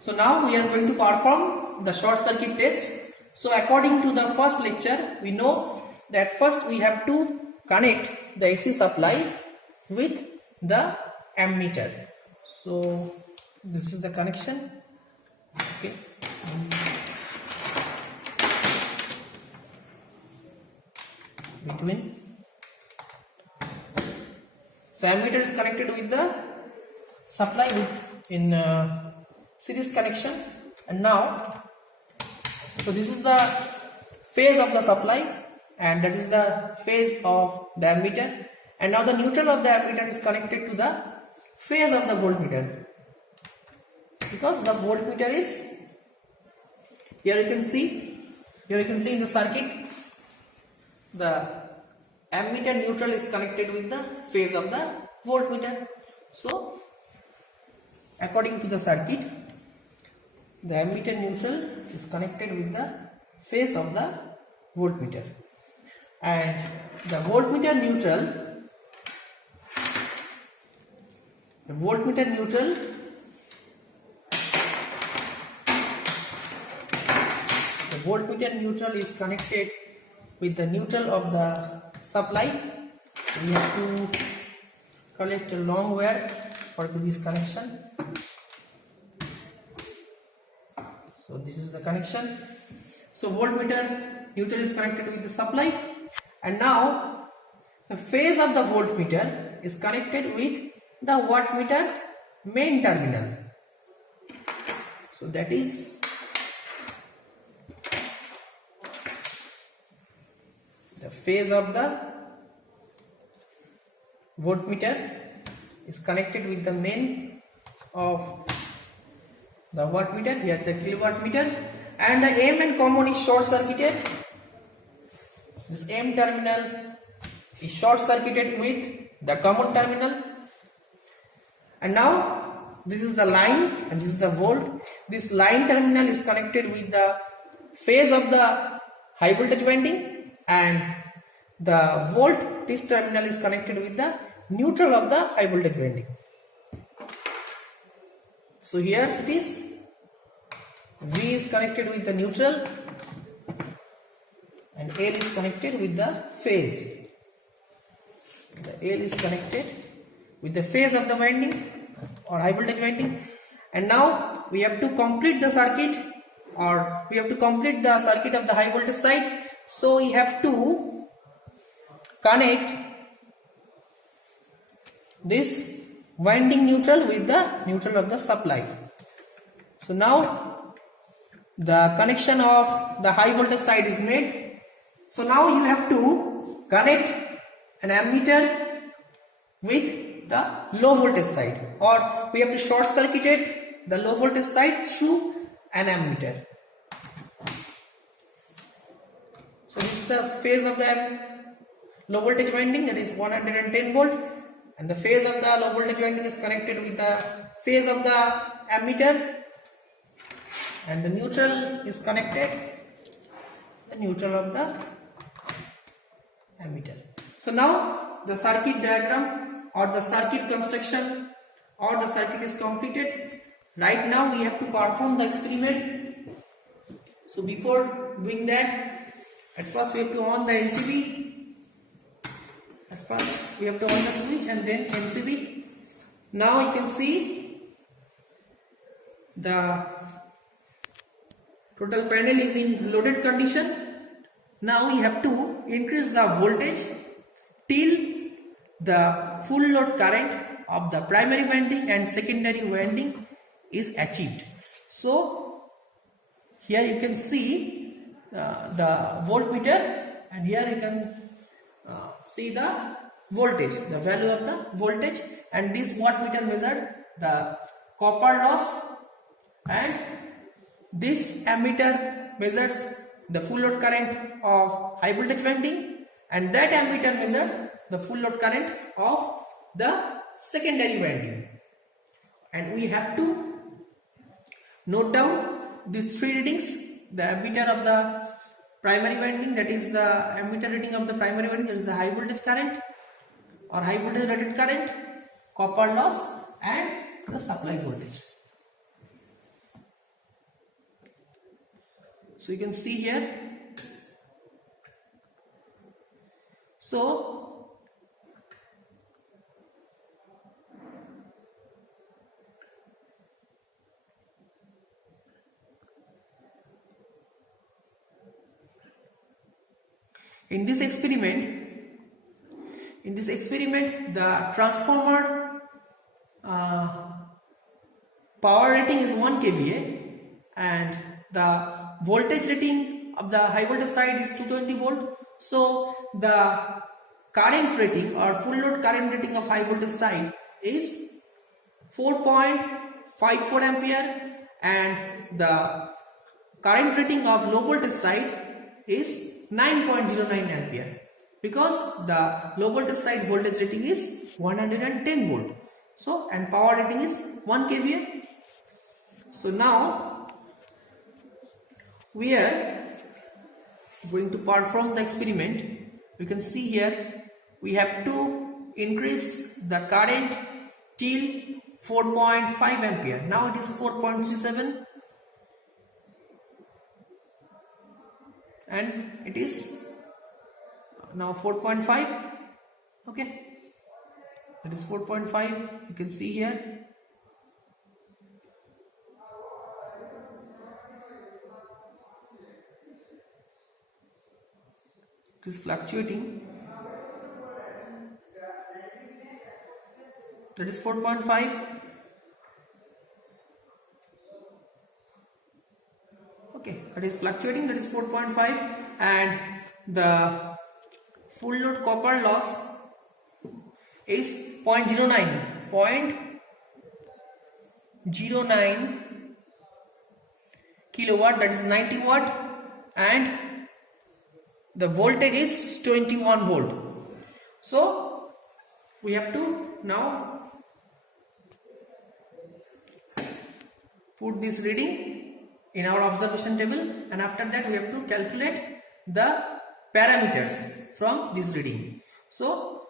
So now we are going to perform the short circuit test. So according to the first lecture, we know that first we have to connect the AC supply with the ammeter. So this is the connection. Okay. Between. So ammeter is connected with the supply in series connection, and now so this is the phase of the supply and that is the phase of the ammeter, and now the neutral of the ammeter is connected to the phase of the voltmeter, because the voltmeter is here. You can see in the circuit the ammeter neutral is connected with the phase of the voltmeter. So according to the circuit, the ammeter neutral is connected with the phase of the voltmeter, and the voltmeter neutral is connected with the neutral of the supply. We have to collect a long wire for this connection. So this is the connection. So voltmeter neutral is connected with the supply, and now the phase of the voltmeter is connected with the wattmeter main terminal. So that is the phase of the voltmeter is connected with the main of the wattmeter, here the kilowatt meter, and the M and common is short circuited. This M terminal is short circuited with the common terminal, and now this is the line and this is the volt. This line terminal is connected with the phase of the high voltage winding, and the volt, this terminal is connected with the neutral of the high voltage winding. So here it is, V is connected with the neutral and L is connected with the phase. The L is connected with the phase of the winding or high voltage winding, and now we have to complete the circuit, or we have to complete the circuit of the high voltage side. So we have to connect this winding neutral with the neutral of the supply. So now the connection of the high voltage side is made. So now you have to connect an ammeter with the low voltage side, or we have to short circuit the low voltage side through an ammeter. So this is the phase of the low voltage winding, that is 110 volt, and the phase of the low voltage winding is connected with the phase of the ammeter, and the neutral is connected the neutral of the ammeter. So now the circuit diagram or the circuit construction or the circuit is completed. Right now we have to perform the experiment. So before doing that, at first we have to on the MCB. At first we have to on the switch and then MCB. Now you can see the total panel is in loaded condition. Now we have to increase the voltage till the full load current of the primary winding and secondary winding is achieved. So here you can see the voltmeter, and here you can see the voltage, the value of the voltage, and this wattmeter measured the copper loss, and this ammeter measures the full load current of high voltage winding, and that ammeter measures the full load current of the secondary winding. And we have to note down these three readings: the ammeter of the primary winding, that is the ammeter reading of the primary winding, that is the high voltage current or high voltage rated current, copper loss, and the supply voltage. So you can see here. So in this experiment, the transformer power rating is 1 kVA and the voltage rating of the high voltage side is 220 volt. So the current rating or full load current rating of high voltage side is 4.54 ampere and the current rating of low voltage side is 9.09 ampere, because the low voltage side voltage rating is 110 volt. So and power rating is 1 kVA. So now we are going to perform the experiment. You can see here we have to increase the current till 4.5 ampere. Now it is 4.37 and it is now 4.5. Okay, that is 4.5. you can see here. It is fluctuating. That is 4.5. Okay, that is fluctuating. That is 4.5 and the full load copper loss is 0.09 kilowatt, that is 90 watt, and the voltage is 21 volt. So we have to now put this reading in our observation table, and after that we have to calculate the parameters from this reading. So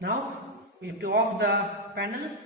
now we have to off the panel